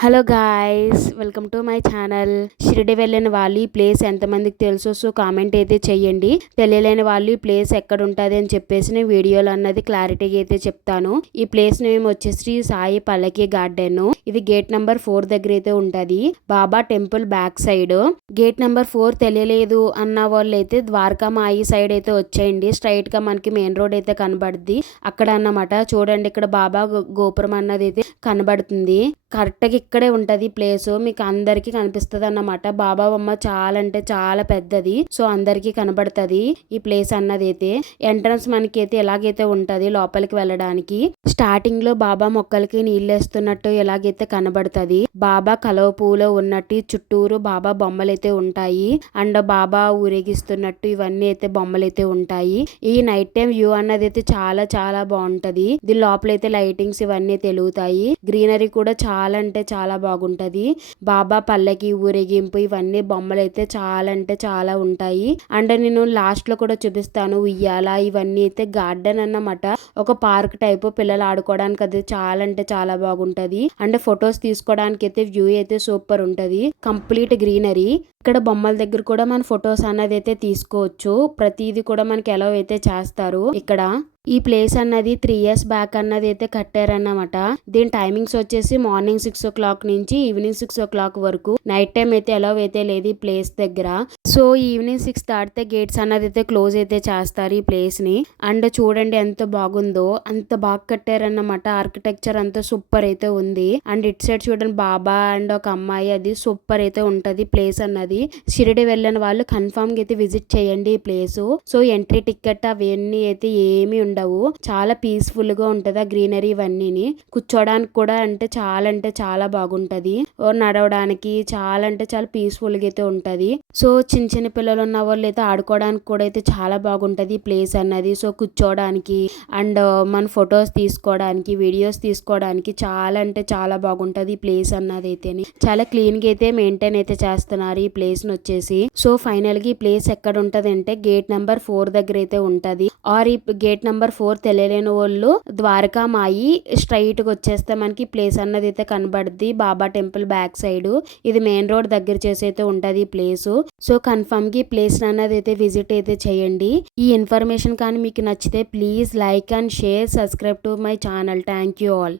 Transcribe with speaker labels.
Speaker 1: Hello guys welcome to my channel Shirdi వెళ్ళిన వాళ్ళు ఈ ప్లేస్ ఎంతమందికి తెలుసో సో కామెంట్ అయితే చెయ్యండి. తెలియలేని వాళ్ళు ఈ ప్లేస్ ఎక్కడ ఉంటుంది అని చెప్పేసి నేను వీడియోలో అన్నది క్లారిటీగా అయితే చెప్తాను. ఈ ప్లేస్ నేమ్ వచ్చేసి సాయి పల్లకి గార్డెన్ ఇది గేట్ నెంబర్ ఫోర్ దగ్గర అయితే ఉంటది. Baba temple back side gate number four తెలియలేదు అన్న వాళ్ళు అయితే ద్వారకా మాయి సైడ్ అయితే వచ్చేయండి. స్ట్రైట్గా మనకి మెయిన్ రోడ్ అయితే కనబడుద్ది. అక్కడ అన్నమాట చూడండి ఇక్కడ బాబా గో- గోపురం అన్నది అయితే కనబడుతుంది. కరెక్ట్గా ఇక్కడే ఉంటుంది ప్లేస్ మీకు అందరికీ కనిపిస్తుంది అన్నమాట. బాబా బొమ్మ చాలా అంటే చాలా పెద్దది సో అందరికీ కనబడుతుంది ఈ ప్లేస్ అన్నది అయితే ఎంట్రన్స్ మనకి అయితే ఎలాగైతే ఉంటది లోపలికి వెళ్ళడానికి స్టార్టింగ్లో బాబా మొక్కలకి నీళ్ళేస్తున్నట్టు ఎలాగైతే కనబడుతుంది బాబా కలవ పూలో ఉన్నట్టు చుట్టూరు బాబా బొమ్మలు అయితే ఉంటాయి అండ్ బాబా ఊరేగిస్తున్నట్టు ఇవన్నీ అయితే బొమ్మలు అయితే ఉంటాయి. ఈ నైట్ టైం వ్యూ అన్నది అయితే చాలా చాలా బాగుంటది. దీని లోపల అయితే లైటింగ్స్ ఇవన్నీ తెలుగుతాయి గ్రీనరీ కూడా చాలా అంటే చాలా బాగుంటది. బాబా పల్లకి ఊరేగింపు ఇవన్నీ బొమ్మలు అయితే చాలా అంటే చాలా ఉంటాయి. అండ్ నేను లాస్ట్లో కూడా చూపిస్తాను ఉయ్యాల ఇవన్నీ అయితే గార్డెన్ అన్నమాట. ఒక పార్క్ టైప్ పిల్లలు ఆడుకోవడానికి అది చాలా అంటే చాలా బాగుంటది. అండ్ ఫొటోస్ తీసుకోవడానికి అయితే వ్యూ అయితే సూపర్ ఉంటది. Complete greenery. ఇక్కడ బొమ్మల దగ్గర కూడా మన ఫొటోస్ అన్నది అయితే తీసుకోవచ్చు. ప్రతిదీ కూడా మనకి ఎలా అయితే చేస్తారు. ఇక్కడ ఈ ప్లేస్ అన్నది త్రీ ఇయర్స్ బ్యాక్ అన్నది అయితే కట్టారన్నమాట. దీని టైమింగ్స్ వచ్చేసి మార్నింగ్ సిక్స్ ఓ క్లాక్ నుంచి ఈవినింగ్ సిక్స్ ఓ క్లాక్ వరకు. నైట్ టైం అయితే ఎలా అయితే లేదు ఈ ప్లేస్ దగ్గర. సో ఈవినింగ్ సిక్స్ దాటితే గేట్స్ అన్నది అయితే క్లోజ్ అయితే చేస్తారు ఈ ప్లేస్ని. అండ్ చూడండి ఎంత బాగుందో అంత బాగా కట్టారన్నమాట. ఆర్కిటెక్చర్ అంతా సూపర్ అయితే ఉంది. అండ్ ఇట్ సైడ్ చూడండి బాబా అండ్ ఒక అమ్మాయి అది సూపర్ అయితే ఉంటది ప్లేస్ అన్నది. షిరిడి వెళ్ళిన వాళ్ళు కన్ఫామ్గా అయితే విజిట్ చేయండి ఈ ప్లేస్ సో ఎంట్రీ టికెట్ అవన్నీ అయితే ఏమీ ఉండవు. చాలా పీస్ఫుల్గా ఉంటది ఆ గ్రీనరీ ఇవన్నీని. కూర్చోడానికి కూడా అంటే చాలా అంటే చాలా బాగుంటది. నడవడానికి చాలా అంటే చాలా పీస్ఫుల్గా అయితే ఉంటది. సో చిన్న చిన్న పిల్లలు ఉన్న వాళ్ళు అయితే ఆడుకోవడానికి కూడా అయితే చాలా బాగుంటది ఈ ప్లేస్ అన్నది. సో కూర్చోడానికి అండ్ మన ఫొటోస్ తీసుకోవడానికి వీడియోస్ తీసుకోవడానికి చాలా అంటే చాలా బాగుంటది ఈ ప్లేస్ అన్నది అయితే చాలా క్లీన్గా అయితే మెయింటైన్ అయితే చేస్తున్నారు ఈ ప్లేస్ వచ్చేసి. సో ఫైనల్గా ఈ ప్లేస్ ఎక్కడ ఉంటది అంటే గేట్ నెంబర్ ఫోర్ దగ్గర అయితే ఉంటది. ఆర్ ఈ గేట్ నెంబర్ ఫోర్ తెలియలేని వాళ్ళు ద్వారకా మాయి స్ట్రైట్గా వచ్చేస్తే మనకి ప్లేస్ అన్నది అయితే కనబడుద్ది. Baba temple back side. ఇది మెయిన్ రోడ్ దగ్గర చేసి అయితే ఉంటది ఈ ప్లేస్. సో కన్ఫర్మ్గా ఈ ప్లేస్ అన్నది అయితే విజిట్ అయితే చేయండి. ఈ ఇన్ఫర్మేషన్ కానీ మీకు నచ్చితే please like and share subscribe to my channel. Thank you all.